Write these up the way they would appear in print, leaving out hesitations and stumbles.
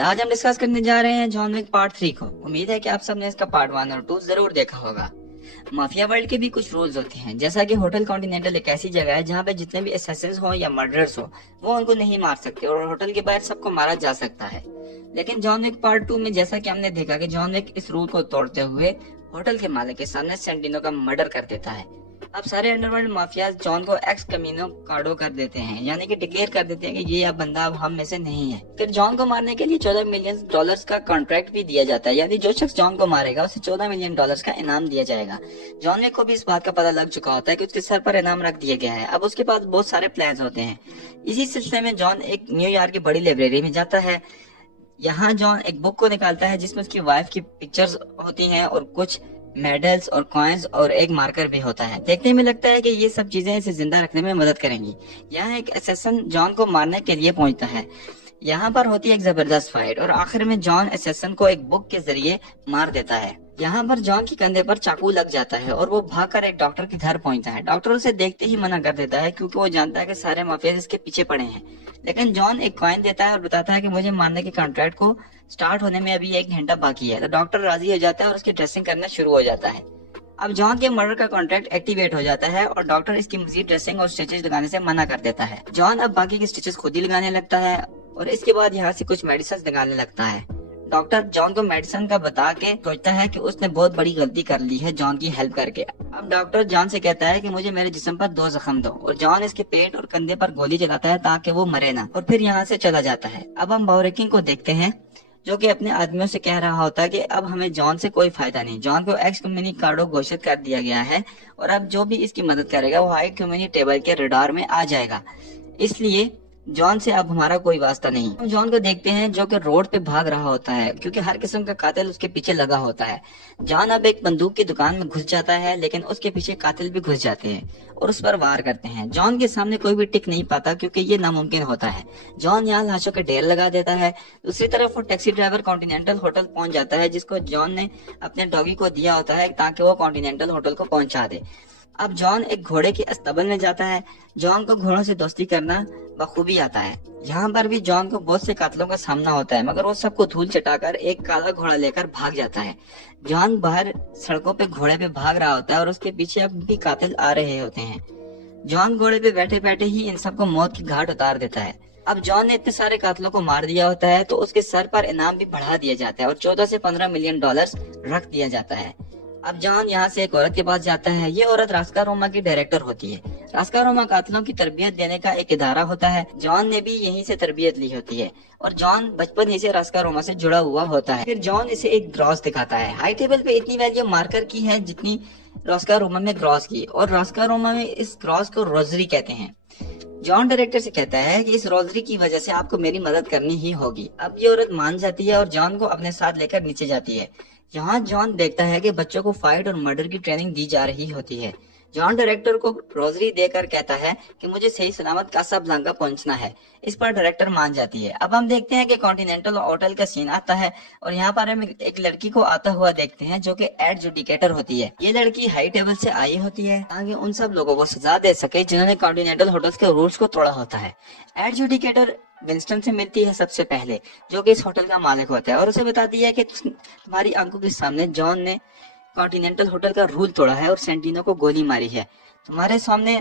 आज हम डिस्कस करने जा रहे हैं जॉन विक पार्ट 3 को। उम्मीद है कि आप सबने इसका पार्ट 1 और 2 जरूर देखा होगा। माफिया वर्ल्ड के भी कुछ रूल्स होते हैं, जैसा कि होटल कॉन्टिनेंटल एक ऐसी जगह है जहाँ पे जितने भी असैसिन्स हो या मर्डरर्स हो वो उनको नहीं मार सकते और होटल के बाहर सबको मारा जा सकता है। लेकिन जॉन विक पार्ट 2 में जैसा कि हमने देखा कि जॉन विक इस रूल को तोड़ते हुए होटल के मालिक के सामने सेंटिनो का मर्डर कर देता है। अब सारे अंडरवर्ल्ड माफिया जॉन को एक्स कमीनो कार्डो कर देते हैं, यानी कि डिक्लेयर कर देते हैं कि ये अब बंदा अब हम में से नहीं है। फिर जॉन को मारने के लिए $14 मिलियन का कॉन्ट्रैक्ट भी दिया जाता है, यानी जो शख्स जॉन को मारेगा उसे $14 मिलियन का इनाम दिया जाएगा। जॉन विक को भी इस बात का पता लग चुका होता है कि उसके सर पर इनाम रख दिया गया है। अब उसके पास बहुत सारे प्लान होते हैं। इसी सिलसिले में जॉन एक न्यूयॉर्क की बड़ी लाइब्रेरी में जाता है। यहाँ जॉन एक बुक को निकालता है जिसमें उसकी वाइफ की पिक्चर्स होती हैं और कुछ मेडल्स और कॉइन्स और एक मार्कर भी होता है। देखने में लगता है कि ये सब चीजें इसे जिंदा रखने में मदद करेंगी। यहाँ एक असैसिन जॉन को मारने के लिए पहुंचता है। यहाँ पर होती है एक जबरदस्त फाइट और आखिर में जॉन असैसिन को एक बुक के जरिए मार देता है। यहाँ पर जॉन के कंधे पर चाकू लग जाता है और वो भागकर एक डॉक्टर के घर पहुंचता है। डॉक्टर उसे देखते ही मना कर देता है क्योंकि वो जानता है कि सारे माफिया इसके पीछे पड़े हैं। लेकिन जॉन एक कॉइन देता है और बताता है कि मुझे मारने के कॉन्ट्रैक्ट को स्टार्ट होने में अभी 1 घंटा बाकी है। तो डॉक्टर राजी हो जाता है और उसकी ड्रेसिंग करना शुरू हो जाता है। अब जॉन के मर्डर का कॉन्ट्रैक्ट एक्टिवेट हो जाता है और डॉक्टर इसकी मजीद ड्रेसिंग और स्टिचेस लगाने से मना कर देता है। जॉन अब बाकी के स्टिचेस खुद ही लगाने लगता है और इसके बाद यहाँ से कुछ मेडिसिन लगाने लगता है। डॉक्टर जॉन को मेडिसिन का बता के सोचता है कि उसने बहुत बड़ी गलती कर ली है जॉन की हेल्प करके। अब डॉक्टर जॉन से कहता है कि मुझे मेरे जिस्म पर 2 जख्म दो और जॉन इसके पेट और कंधे पर गोली चलाता है ताकि वो मरे ना, और फिर यहाँ से चला जाता है। अब हम बाउरेकिंग को देखते हैं जो कि अपने आदमियों से कह रहा होता है कि अब हमें जॉन से कोई फायदा नहीं। जॉन को एक्स कम्युनिकाडो घोषित कर दिया गया है और अब जो भी इसकी मदद करेगा वो हाई कम्युनिटी टेबल के रडार में आ जाएगा, इसलिए जॉन से अब हमारा कोई वास्ता नहीं। हम जॉन को देखते हैं जो कि रोड पे भाग रहा होता है क्योंकि हर किस्म का कातिल उसके पीछे लगा होता है। जॉन अब एक बंदूक की दुकान में घुस जाता है लेकिन उसके पीछे कातिल भी घुस जाते हैं और उस पर वार करते हैं। जॉन के सामने कोई भी टिक नहीं पाता क्योंकि ये नामुमकिन होता है। जॉन यहाँ लाशों के ढेर लगा देता है। दूसरी तरफ वो टैक्सी ड्राइवर कॉन्टिनेंटल होटल पहुंच जाता है जिसको जॉन ने अपने डॉगी को दिया होता है ताकि वो कॉन्टिनेंटल होटल को पहुंचा दे। अब जॉन एक घोड़े के अस्तबल में जाता है। जॉन को घोड़ों से दोस्ती करना बखूबी आता है। यहाँ पर भी जॉन को बहुत से कातलों का सामना होता है मगर वो सबको धूल चटाकर एक काला घोड़ा लेकर भाग जाता है। जॉन बाहर सड़कों पे घोड़े पे भाग रहा होता है और उसके पीछे अब भी कातिल आ रहे होते हैं। जॉन घोड़े पे बैठे बैठे ही इन सबको मौत की घाट उतार देता है। अब जॉन ने इतने सारे कातलों को मार दिया होता है तो उसके सर पर इनाम भी बढ़ा दिया जाता है और 14 से 15 मिलियन डॉलर रख दिया जाता है। अब जॉन यहाँ से एक औरत के पास जाता है। ये औरत रास्का रोमा की डायरेक्टर होती है। रास्का रोमा कातिलों की तरबियत देने का एक इदारा होता है। जॉन ने भी यहीं से तरबियत ली होती है और जॉन बचपन ही से रास्का रोमा से जुड़ा हुआ होता है। फिर जॉन इसे एक ग्रॉस दिखाता है। हाई टेबल पे इतनी वैल्यू मार्कर की है जितनी रास्का रोमा में ग्रॉस की, और रास्का रोमा में इस ग्रॉस को रोजरी कहते हैं। जॉन डायरेक्टर से कहता है कि इस रोजरी की वजह से आपको मेरी मदद करनी ही होगी। अब ये औरत मान जाती है और जॉन को अपने साथ लेकर नीचे जाती है। यहाँ जॉन देखता है कि बच्चों को फाइट और मर्डर की ट्रेनिंग दी जा रही होती है। जॉन डायरेक्टर को रोजरी देकर कहता है कि मुझे सही सलामत कासाब्लांका पहुंचना है। इस पर डायरेक्टर मान जाती है। अब हम देखते हैं कि कॉन्टिनेंटल होटल का सीन आता है और यहाँ पर हम एक लड़की को आता हुआ देखते हैं जो कि एडजुडिकेटर होती है। ये लड़की हाई टेबल से आई होती है ताकि उन सब लोगों को सजा दे सके जिन्होंने कॉन्टिनेंटल होटल्स के रूल्स को तोड़ा होता है। एडजुडिकेटर विंस्टन से मिलती है सबसे पहले, जो कि इस होटल का मालिक होता है, और उसे बताती है कि तुम्हारी आंखों के सामने जॉन ने कॉन्टिनेंटल होटल का रूल तोड़ा है और सेंटिनो को गोली मारी है। तुम्हारे सामने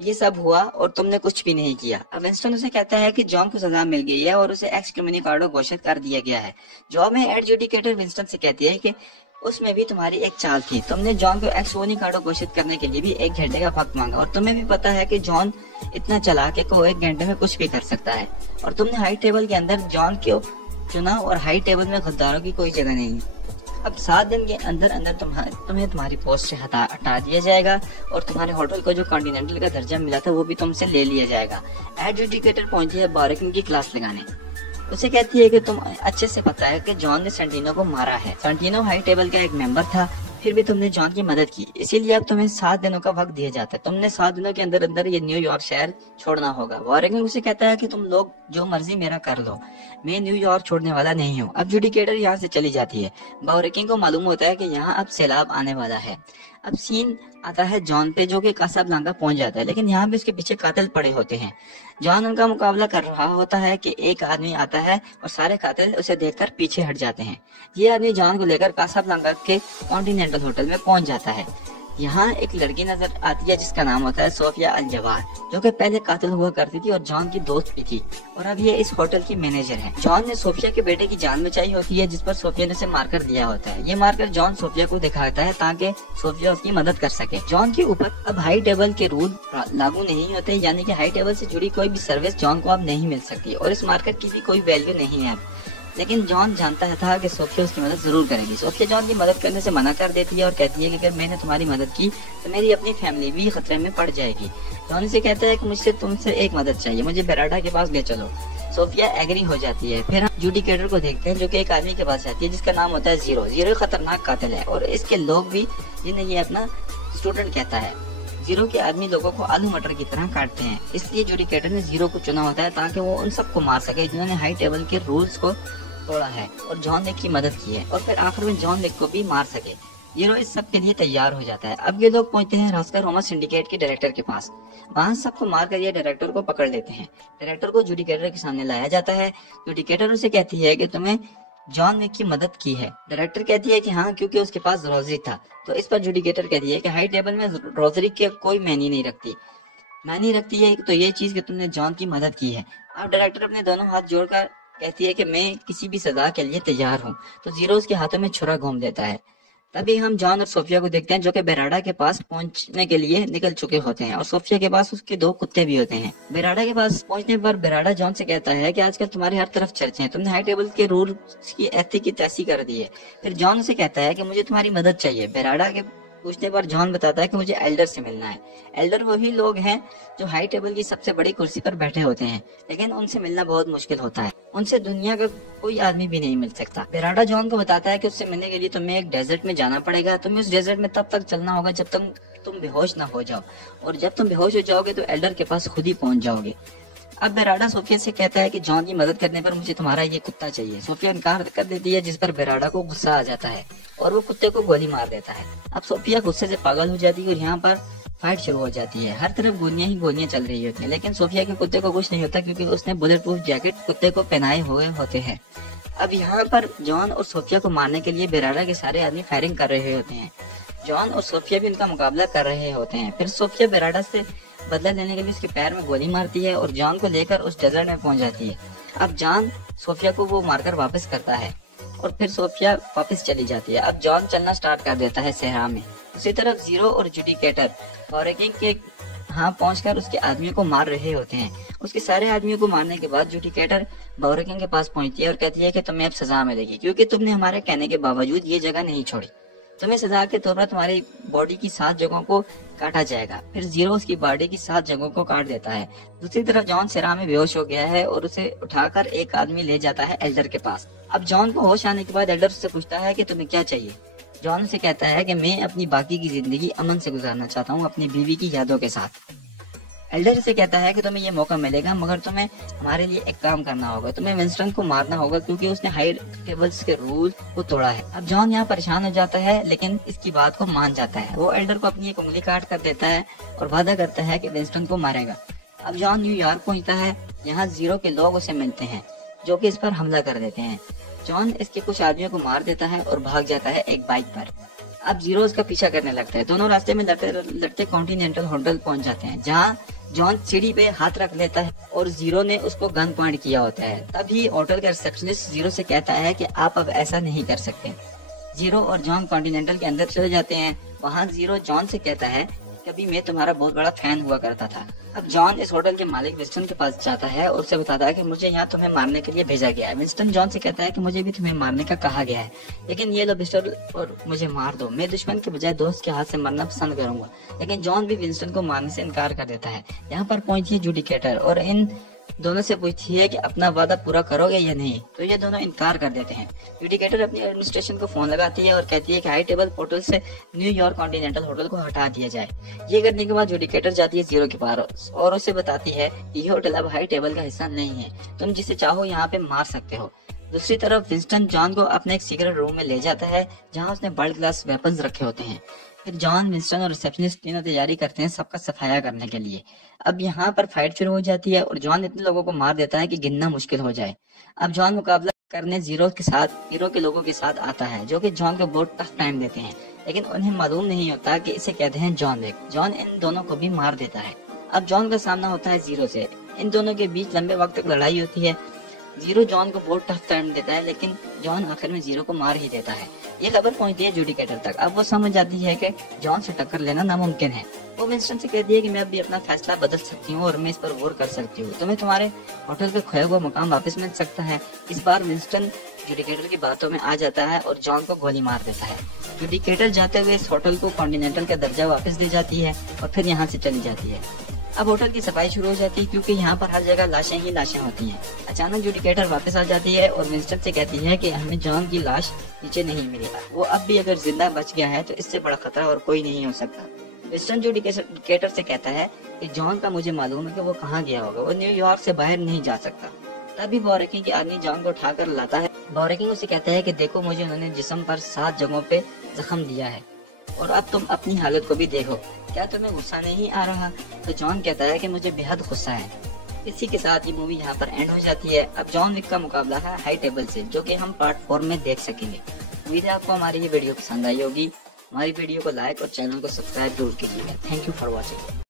ये सब हुआ और तुमने कुछ भी नहीं किया। अब विंस्टन उसे कहता है कि जॉन को सजा मिल गई है और उसे एक्स कम्युनिकाडो घोषित कर दिया गया है। जॉब में एडजुडिकेटर विंस्टन से कहती है कि उसमें भी तुम्हारी एक चाल थी। तुमने जॉन को एक्स कम्युनिकाडो घोषित करने के लिए भी 1 घंटे का वक्त मांगा और तुम्हें भी पता है कि जॉन इतना चालाक है कि वो 1 घंटे में कुछ भी कर सकता है, और तुमने हाई टेबल के अंदर जॉन को चुना और हाई टेबल में गद्दारों की कोई जगह नहीं। अब 7 दिन के अंदर अंदर तुम्हें तुम्हारी पोस्ट से हटा दिया जाएगा और तुम्हारे होटल को जो कॉन्टिनेंटल का दर्जा मिला था वो भी तुमसे ले लिया जाएगा। एडजुडिकेटर पहुंची है बारेकिंग की क्लास लगाने। उसे कहती है कि तुम अच्छे से पता है कि जॉन ने सेंटिनो को मारा है। सेंटिनो हाई टेबल का एक मेंबर था, फिर भी तुमने जॉन की मदद की, इसीलिए अब तुम्हें 7 दिनों का वक्त दिया जाता है। तुमने 7 दिनों के अंदर अंदर ये न्यूयॉर्क शहर छोड़ना होगा। वॉरेकिंग उसे कहता है कि तुम लोग जो मर्जी मेरा कर लो, मैं न्यूयॉर्क छोड़ने वाला नहीं हूँ। अब जुडिकेटर यहाँ से चली जाती है। वॉरेकिंग को मालूम होता है कि यहाँ अब सैलाब आने वाला है। अब सीन आता है जॉन पे, जो कि कासाब्लांका पहुंच जाता है, लेकिन यहाँ पे उसके पीछे कातिल पड़े होते हैं। जॉन उनका मुकाबला कर रहा होता है कि एक आदमी आता है और सारे कातिल उसे देखकर पीछे हट जाते हैं। ये आदमी जॉन को लेकर कासाब्लांका के कॉन्टिनेंटल होटल में पहुंच जाता है। यहाँ एक लड़की नजर आती है जिसका नाम होता है सोफिया अल जवार, जो कि पहले कातिल हुआ करती थी और जॉन की दोस्त भी थी, और अब ये इस होटल की मैनेजर है। जॉन ने सोफिया के बेटे की जान बचाई होती है, जिस पर सोफिया ने उसे मारकर दिया होता है। ये मारकर जॉन सोफिया को दिखाता है ताकि सोफिया उसकी मदद कर सके। जॉन के ऊपर अब हाई टेबल के रूल लागू नहीं होते, यानी कि हाई टेबल से जुड़ी कोई भी सर्विस जॉन को अब नहीं मिल सकती और इस मार्केट की भी कोई वैल्यू नहीं है। लेकिन जॉन जानता था कि सोफिया उसकी मदद जरूर करेगी। सोफिया जॉन की मदद करने से मना कर देती है और कहती है कि अगर मैंने तुम्हारी मदद की तो मेरी अपनी फैमिली भी खतरे में पड़ जाएगी। जॉन से कहता है कि मुझसे तुमसे एक मदद चाहिए, मुझे बेराडा के पास ले चलो। सोफिया एग्री हो जाती है। फिर हम जुडिकेटर को देखते हैं, जो कि एक आदमी के पास जाती है जिसका नाम होता है जीरो। जीरो खतरनाक कातिल है और इसके लोग भी, जिन्हें ये अपना स्टूडेंट कहता है। जीरो के आदमी लोगों को आलू मटर की तरह काटते हैं, इसलिए जुडिकेटर ने जीरो को चुना होता है ताकि वो उन सबको मार सके जिन्होंने हाई टेबल के रूल्स को तोड़ा है और जॉन विक की मदद की है, और फिर आखिर में जॉन विक को भी मार सके। जीरो इस सब के लिए तैयार हो जाता है। अब ये लोग पहुंचते हैं रास्कर रोमा सिंडिकेट के डायरेक्टर के पास। वहाँ सबको मारकर ये डायरेक्टर को पकड़ लेते हैं। डायरेक्टर को जुडिकेटर के सामने लाया जाता है। जुडिकेटर उसे कहती है कि तुम्हें जॉन विक की मदद की है। डायरेक्टर कहती है कि हाँ, क्योंकि उसके पास रोजरी था। तो इस पर जुडिकेटर कहती है कि हाई टेबल में रोजरी के कोई मायने नहीं रखती। मायने रखती है तो ये चीज कि तुमने जॉन की मदद की है। अब डायरेक्टर अपने दोनों हाथ जोड़कर कहती है कि मैं किसी भी सजा के लिए तैयार हूँ। तो जीरो उसके हाथों में छुरा घूम देता है। तभी हम जॉन और सोफिया को देखते हैं, जो कि बेराडा के पास पहुंचने के लिए निकल चुके होते हैं, और सोफिया के पास उसके 2 कुत्ते भी होते हैं। बेराडा के पास पहुंचने पर बेराडा जॉन से कहता है कि आजकल तुम्हारे हर तरफ चर्चे हैं, तुमने हाई टेबल के रूल की ऐसी की तैसी कर दी है। फिर जॉन से कहता है कि मुझे तुम्हारी मदद चाहिए। बेराडा के पूछने पर जॉन बताता है कि मुझे एल्डर से मिलना है। एल्डर वही लोग हैं जो हाई टेबल की सबसे बड़ी कुर्सी पर बैठे होते हैं, लेकिन उनसे मिलना बहुत मुश्किल होता है। उनसे दुनिया का कोई आदमी भी नहीं मिल सकता। बेराडा जॉन को बताता है कि उससे मिलने के लिए तुम्हें एक डेजर्ट में जाना पड़ेगा। तुम्हें उस डेजर्ट में तब तक चलना होगा जब तक तुम बेहोश ना हो जाओ, और जब तुम बेहोश हो जाओगे तो एल्डर के पास खुद ही पहुंच जाओगे। अब बेराडा सोफिया से कहता है कि जॉन की मदद करने पर मुझे तुम्हारा ये कुत्ता चाहिए। सोफिया इनकार कर देती है, जिस पर बेराडा को गुस्सा आ जाता है और वो कुत्ते को गोली मार देता है। अब सोफिया गुस्से से पागल हो जाती है और यहाँ पर फाइट शुरू हो जाती है। हर तरफ गोलियां ही गोलियां चल रही होती हैं, लेकिन सोफिया के कुत्ते को कुछ नहीं होता क्योंकि उसने बुलेट प्रूफ जैकेट कुत्ते को पहनाए हुए होते हैं। अब यहाँ पर जॉन और सोफिया को मारने के लिए बेराडा के सारे आदमी फायरिंग कर रहे होते हैं। जॉन और सोफिया भी उनका मुकाबला कर रहे होते हैं। फिर सोफिया बेराडा से बदला लेने के लिए उसके पैर में गोली मारती है और जॉन को लेकर उस डेजर्ट में पहुंच जाती है। अब जॉन सोफिया को वो मारकर वापस करता है और फिर सोफिया वापस चली जाती है। अब जॉन चलना स्टार्ट कर देता है सहरा में। उसी तरफ जीरो और जुडिकेटर फॉरेकिंग के यहाँ पहुंचकर उसके आदमियों को मार रहे होते हैं। उसके सारे आदमियों को मारने के बाद जुडिकेटर बॉरेकिंग के पास पहुंचती है और कहती है कि तुम्हें अब सजा मिलेगी, क्योंकि तुमने हमारे कहने के बावजूद ये जगह नहीं छोड़ी। तुम्हें सजा के तौर पर तुम्हारी बॉडी की 7 जगहों को काटा जाएगा। फिर जीरो उसकी बॉडी की 7 जगहों को काट देता है। दूसरी तरफ जॉन सिरा में बेहोश हो गया है और उसे उठाकर एक आदमी ले जाता है एल्डर के पास। अब जॉन को होश आने के बाद एल्डर से पूछता है कि तुम्हें क्या चाहिए। जॉन से कहता है कि मैं अपनी बाकी की जिंदगी अमन से गुजारना चाहता हूँ, अपनी बीवी की यादों के साथ। एल्डर से कहता है कि तुम्हें ये मौका मिलेगा, मगर तुम्हें हमारे लिए एक काम करना होगा। तुम्हें विंस्टन को मारना होगा क्योंकि उसने हाई टेबल्स के रूल को तोड़ा है। अब जॉन यहाँ परेशान हो जाता है, लेकिन इसकी बात को मान जाता है। वो एल्डर को अपनी एक उंगली काट कर देता है और वादा करता है कि विंस्टन को मारेगा। अब जॉन न्यूयॉर्क पहुंचता है। यहाँ जीरो के लोग उसे मिलते हैं, जो कि इस पर हमला कर देते हैं। जॉन इसके कुछ आदमियों को मार देता है और भाग जाता है एक बाइक पर। अब जीरो उसका पीछा करने लगता है। दोनों रास्ते में लड़ते लड़ते कॉन्टिनेंटल होटल पहुंच जाते हैं, जहाँ जॉन सीढ़ी पे हाथ रख लेता है और जीरो ने उसको गन पॉइंट किया होता है। तभी होटल का रिसेप्शनिस्ट जीरो से कहता है कि आप अब ऐसा नहीं कर सकते। जीरो और जॉन कॉन्टिनेंटल के अंदर चले जाते हैं। वहाँ जीरो जॉन से कहता है, कभी मैं तुम्हारा बहुत बड़ा फैन हुआ करता था। अब जॉन इस होटल के मालिक विंस्टन के पास जाता है और उसे बताता है कि मुझे यहाँ तुम्हें मारने के लिए भेजा गया है। विंस्टन जॉन से कहता है कि मुझे भी तुम्हें मारने का कहा गया है, लेकिन ये लो पिस्टल और मुझे मार दो। मैं दुश्मन के बजाय दोस्त के हाथ से मरना पसंद करूंगा। लेकिन जॉन भी विंस्टन को मारने से इनकार कर देता है। यहाँ पर पहुंची है जुडिकेटर और इन दोनों से पूछती है कि अपना वादा पूरा करोगे या नहीं, तो ये दोनों इनकार कर देते हैं। जुडिकेटर अपनी एडमिनिस्ट्रेशन को फोन लगाती है और कहती है कि हाई टेबल होटल से न्यूयॉर्क कॉन्टिनेंटल होटल को हटा दिया जाए। ये करने के बाद जुडिकेटर जाती है जीरो के पास और उसे बताती है कि ये होटल अब हाई टेबल का हिस्सा नहीं है, तुम जिसे चाहो यहाँ पे मार सकते हो। दूसरी तरफ विंस्टन जॉन को अपने एक सीक्रेट रूम में ले जाता है, जहाँ उसने वर्ल्ड क्लास वेपन्स रखे होते हैं। फिर जॉन, विंस्टन और रिसेप्शनिस्ट तीनों तैयारी करते हैं सबका सफाया करने के लिए। अब यहाँ पर फाइट शुरू हो जाती है और जॉन इतने लोगों को मार देता है कि गिनना मुश्किल हो जाए। अब जॉन मुकाबला करने हीरो के लोगों के साथ आता है, जो कि जॉन को बहुत टफ टाइम देते हैं, लेकिन उन्हें मालूम नहीं होता कि इसे कहते हैं जॉन विक। जॉन इन दोनों को भी मार देता है। अब जॉन का सामना होता है जीरो से। इन दोनों के बीच लंबे वक्त तक लड़ाई होती है। जीरो जॉन को बहुत टफ टाइम देता है, लेकिन जॉन आखिर में जीरो को मार ही देता है। ये खबर पहुंचती है जुडिकेटर तक। अब वो समझ जाती है कि जॉन से टक्कर लेना नामुमकिन है। वो विंस्टन से कहती है कि मैं अभी अपना फैसला बदल सकती हूँ और मैं इस पर गौर कर सकती हूँ। तुम्हें तुम्हारे होटल पे खोया हुआ मुकाम वापस मिल सकता है। इस बार विंस्टन जुडिकेटर की बातों में आ जाता है और जॉन को गोली मार देता है। जुडिकेटर जाते हुए इस होटल को कॉन्टिनेंटल का दर्जा वापस दे जाती है और फिर यहाँ से चली जाती है। अब होटल की सफाई शुरू हो जाती है, क्योंकि यहाँ पर हर जगह लाशें ही लाशें होती हैं। अचानक जुडिकेटर वापस आ जाती है और विंस्टन से कहती है कि हमें जॉन की लाश नीचे नहीं मिली। वो अब भी अगर जिंदा बच गया है तो इससे बड़ा खतरा और कोई नहीं हो सकता। विंस्टन जुडिकेटर से कहता है कि जॉन का मुझे मालूम है कि वो कहाँ गया होगा, वो न्यूयॉर्क से बाहर नहीं जा सकता। तभी बॉरेकिंग के आदमी जॉन को उठाकर लाता है। बॉरेकिंग उसे कहता है कि देखो, मुझे उन्होंने जिस्म पर 7 जगहों पे जख्म दिया है और अब तुम अपनी हालत को भी देखो, क्या तुम्हें गुस्सा नहीं आ रहा? तो जॉन कहता है कि मुझे बेहद गुस्सा है। इसी के साथ ये मूवी यहाँ पर एंड हो जाती है। अब जॉन विक का मुकाबला है हाई टेबल से, जो कि हम पार्ट 4 में देख सकेंगे। उम्मीद है आपको हमारी ये वीडियो पसंद आई होगी। हमारी वीडियो को लाइक और चैनल को सब्सक्राइब जरूर कीजिएगा। Thank you for watching.